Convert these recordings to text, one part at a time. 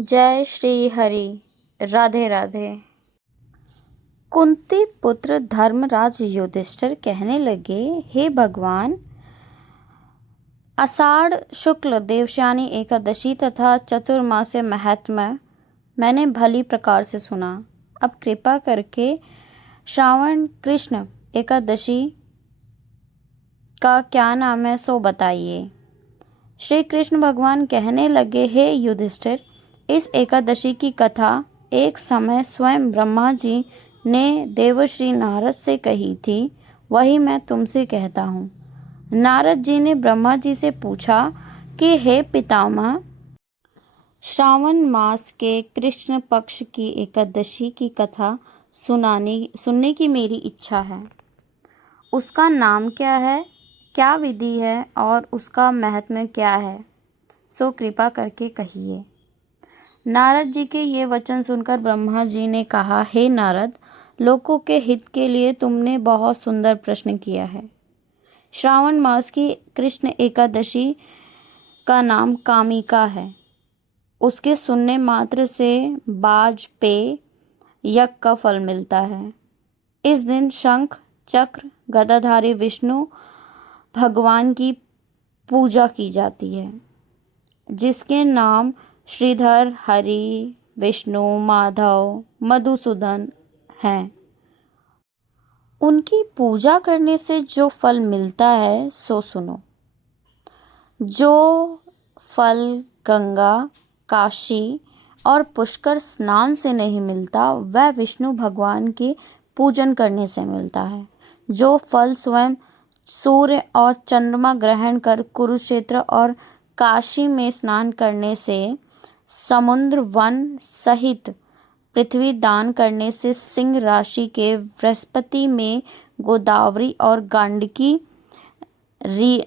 जय श्री हरि। राधे राधे। कुंती पुत्र धर्मराज युधिष्ठिर कहने लगे, हे भगवान, आषाढ़ शुक्ल देवशानी एकादशी तथा चतुर्मास्य महात्म्य मैंने भली प्रकार से सुना। अब कृपा करके श्रावण कृष्ण एकादशी का क्या नाम है सो बताइए। श्री कृष्ण भगवान कहने लगे, हे युधिष्ठिर, इस एकादशी की कथा एक समय स्वयं ब्रह्मा जी ने देवर्षि नारद से कही थी, वही मैं तुमसे कहता हूँ। नारद जी ने ब्रह्मा जी से पूछा कि हे पितामह, श्रावण मास के कृष्ण पक्ष की एकादशी की कथा सुनने की मेरी इच्छा है। उसका नाम क्या है, क्या विधि है और उसका महत्व क्या है, सो कृपा करके कहिए। नारद जी के ये वचन सुनकर ब्रह्मा जी ने कहा, हे नारद, लोगों के हित के लिए तुमने बहुत सुंदर प्रश्न किया है। श्रावण मास की कृष्ण एकादशी का नाम कामिका है। उसके सुनने मात्र से वाजपेय यज्ञ का फल मिलता है। इस दिन शंख चक्र गदाधारी विष्णु भगवान की पूजा की जाती है, जिसके नाम श्रीधर, हरि, विष्णु, माधव, मधुसूदन हैं। उनकी पूजा करने से जो फल मिलता है सो सुनो। जो फल गंगा, काशी और पुष्कर स्नान से नहीं मिलता, वह विष्णु भगवान के पूजन करने से मिलता है। जो फल स्वयं सूर्य और चंद्रमा ग्रहण कर कुरुक्षेत्र और काशी में स्नान करने से, समुद्र वन सहित पृथ्वी दान करने से, सिंह राशि के बृहस्पति में गोदावरी और गंडकी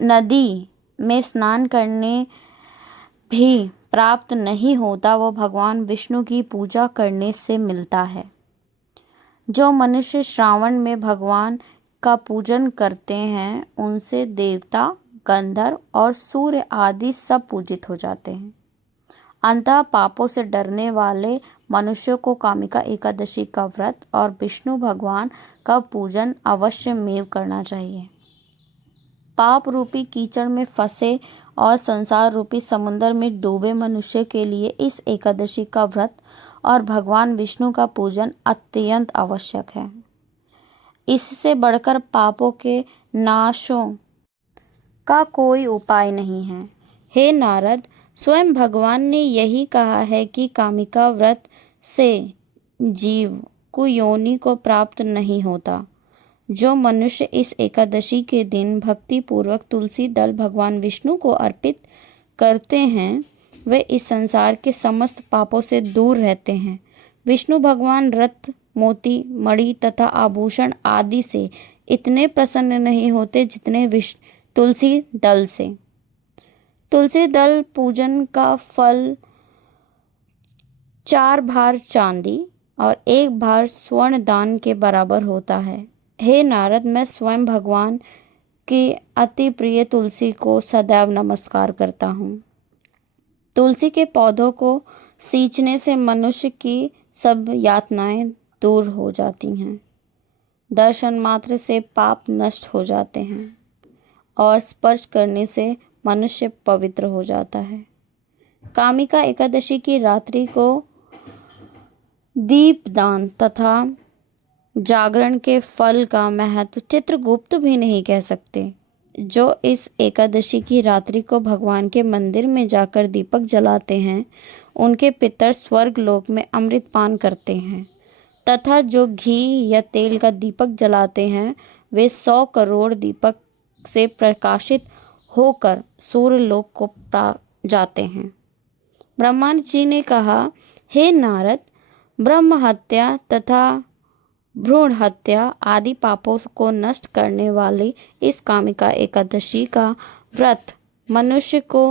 नदी में स्नान करने भी प्राप्त नहीं होता, वो भगवान विष्णु की पूजा करने से मिलता है। जो मनुष्य श्रावण में भगवान का पूजन करते हैं, उनसे देवता, गंधर्व और सूर्य आदि सब पूजित हो जाते हैं। अंततः पापों से डरने वाले मनुष्यों को कामिका एकादशी का व्रत और विष्णु भगवान का पूजन अवश्य में करना चाहिए। पाप रूपी कीचड़ में फंसे और संसार रूपी समुद्र में डूबे मनुष्य के लिए इस एकादशी का व्रत और भगवान विष्णु का पूजन अत्यंत आवश्यक है। इससे बढ़कर पापों के नाशों का कोई उपाय नहीं है। हे नारद, स्वयं भगवान ने यही कहा है कि कामिका व्रत से जीव को योनि को प्राप्त नहीं होता। जो मनुष्य इस एकादशी के दिन भक्ति पूर्वक तुलसी दल भगवान विष्णु को अर्पित करते हैं, वे इस संसार के समस्त पापों से दूर रहते हैं। विष्णु भगवान रत्न, मोती, मणि तथा आभूषण आदि से इतने प्रसन्न नहीं होते जितने तुलसी दल से। तुलसी दल पूजन का फल 4 भार चांदी और 1 भार स्वर्ण दान के बराबर होता है। हे नारद, मैं स्वयं भगवान की अति प्रिय तुलसी को सदैव नमस्कार करता हूँ। तुलसी के पौधों को सींचने से मनुष्य की सब यातनाएं दूर हो जाती हैं। दर्शन मात्र से पाप नष्ट हो जाते हैं और स्पर्श करने से मनुष्य पवित्र हो जाता है। कामिका एकादशी की रात्रि को दीपदान तथा जागरण के फल का महत्व चित्रगुप्त भी नहीं कह सकते। जो इस एकादशी की रात्रि को भगवान के मंदिर में जाकर दीपक जलाते हैं, उनके पितर स्वर्ग लोक में अमृत पान करते हैं, तथा जो घी या तेल का दीपक जलाते हैं, वे 100 करोड़ दीपक से प्रकाशित होकर सूर्य लोक को जाते हैं। ब्रह्मा जी ने कहा, हे नारद, ब्रह्म हत्या तथा भ्रूण हत्या आदि पापों को नष्ट करने वाली इस कामिका एकादशी का व्रत मनुष्य को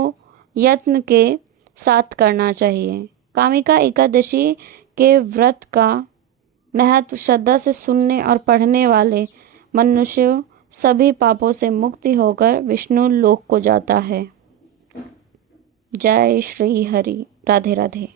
यत्न के साथ करना चाहिए। कामिका एकादशी के व्रत का महत्व श्रद्धा से सुनने और पढ़ने वाले मनुष्य सभी पापों से मुक्ति होकर विष्णु लोक को जाता है। जय श्री हरि। राधे राधे।